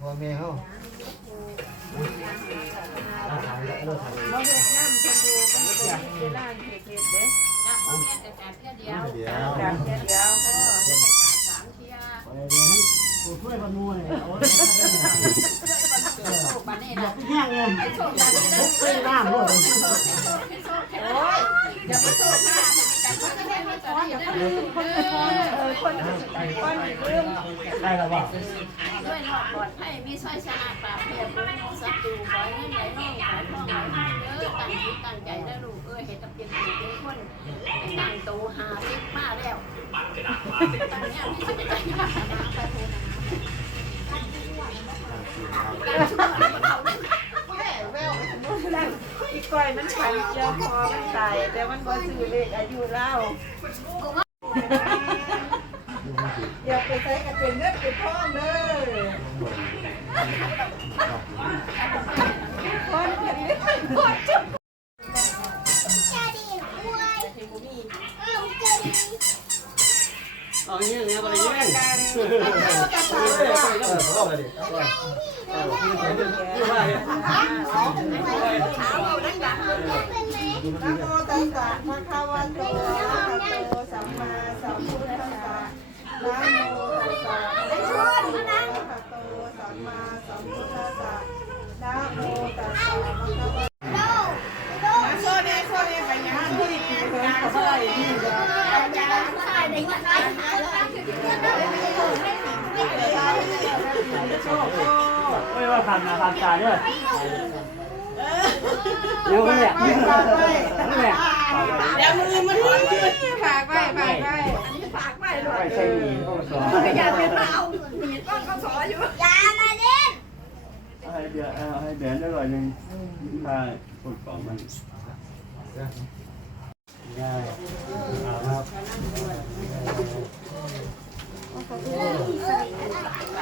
พ่อแม่เฮาเราถ่ายแล้วเราถ่ายบ่เฮ็ดน้ำเพิ่นอยู่เพิ่นก็มีเวลาเฮ็ดเฮ็ดเด้เดี๋ยวจากเฮ็ดเดียวพ่อไปเรียนผู้ช่วยบรรมูเนี่ยเอาไว้แห้งเลยไม่น้ำด้วยโอ้ยอย่ามาโทษนะเออคนคนคนลืมได้แล้วว่า ด้วยรอดปลอดภัยมีสร้อยชนะปราบเพียบรู้ศัตรูขอให้ไหลน้องขายทองไหลให้เยอะตั้งจิตตั้งใจแล้วลูกเอ้ยเห็ดตะเพียนถูกเป็นคนตั้งโตหาเล็กมาแล้วตั้งเนี่ยมีสิเป็นใจยากนะไปโทษอีก้อยมันฝันเจอพอมันตายแต่มันบ่ซื้อเลขอายุเล่า อย่าไปใช้กับเป็นเงินเป็นทองเด้อคนคนนี้คนจุดเอาอย่างนี้เนี่ยอะไรอย่างนี้การเออเขาบอกเลยดิเอา นะโมตัสสะภะคะวะโตอะระหะโตสัมมาสัมพุทธัสสะนะโมตัสสะภะคะวะมาโซเดโซเดไปยังที่กินเพิ่นเขาบ่ได้ที่เด้อโชคโชคไม่ว่าผ่านมาผ่านตาเนี่ยเดี๋ยวไม่แหละไปฝากไว้ไม่แหละเดี๋ยวมือมันร้อนมือฝากไว้ฝากไว้ฝากไว้หไปน่ อยใส่หมีก็สอนอย่าเป็นเรามีต้นก็สออยู่ให้เดือนเอาให้เดือนได้ร้อยหนึ่งถ้าพูดของมันง่ายครับ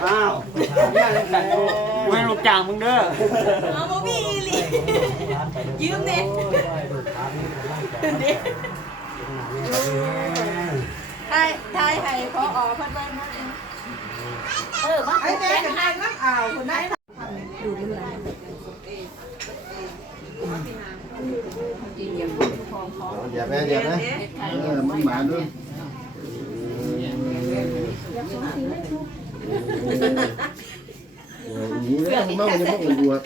อ้าวเนี่ยแต่กูไม่รู้จักมึงเด้อเอาบ่มีอีหลียืมเด้ ทายทายให้พออเพิ่นเบิ่งมาเออมาไอ้แม่ก็ทายน้ำอ่าวคุณได้ดูเรื่อยอย่าแม่อย่าแม่เออมึงมาด้วยนี่แหละมันจะมันบวช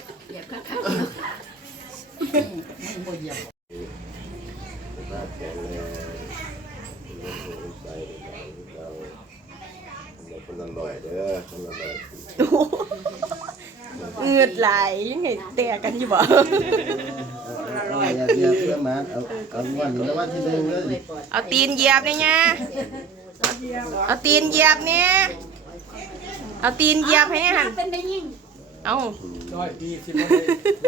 คนละร้อยเด้อคนละร้อยเงือดไหลยังไงแตกกันอยู่บ่อย่าเดียวเพื่อมาเอาเอาวันนี้แล้ววันที่หนึ่งเลยเอาตีนเหยียบเนี่ยนะเอาตีนเหยียบเนี่ยเอาตีนเหยียบให้หันเป็นได้ยิ่งเอาร้อยปีสิบ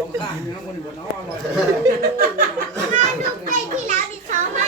ลงข้างนี่นะคนบนน้องอร่อยที่แล้วดิเขาไหม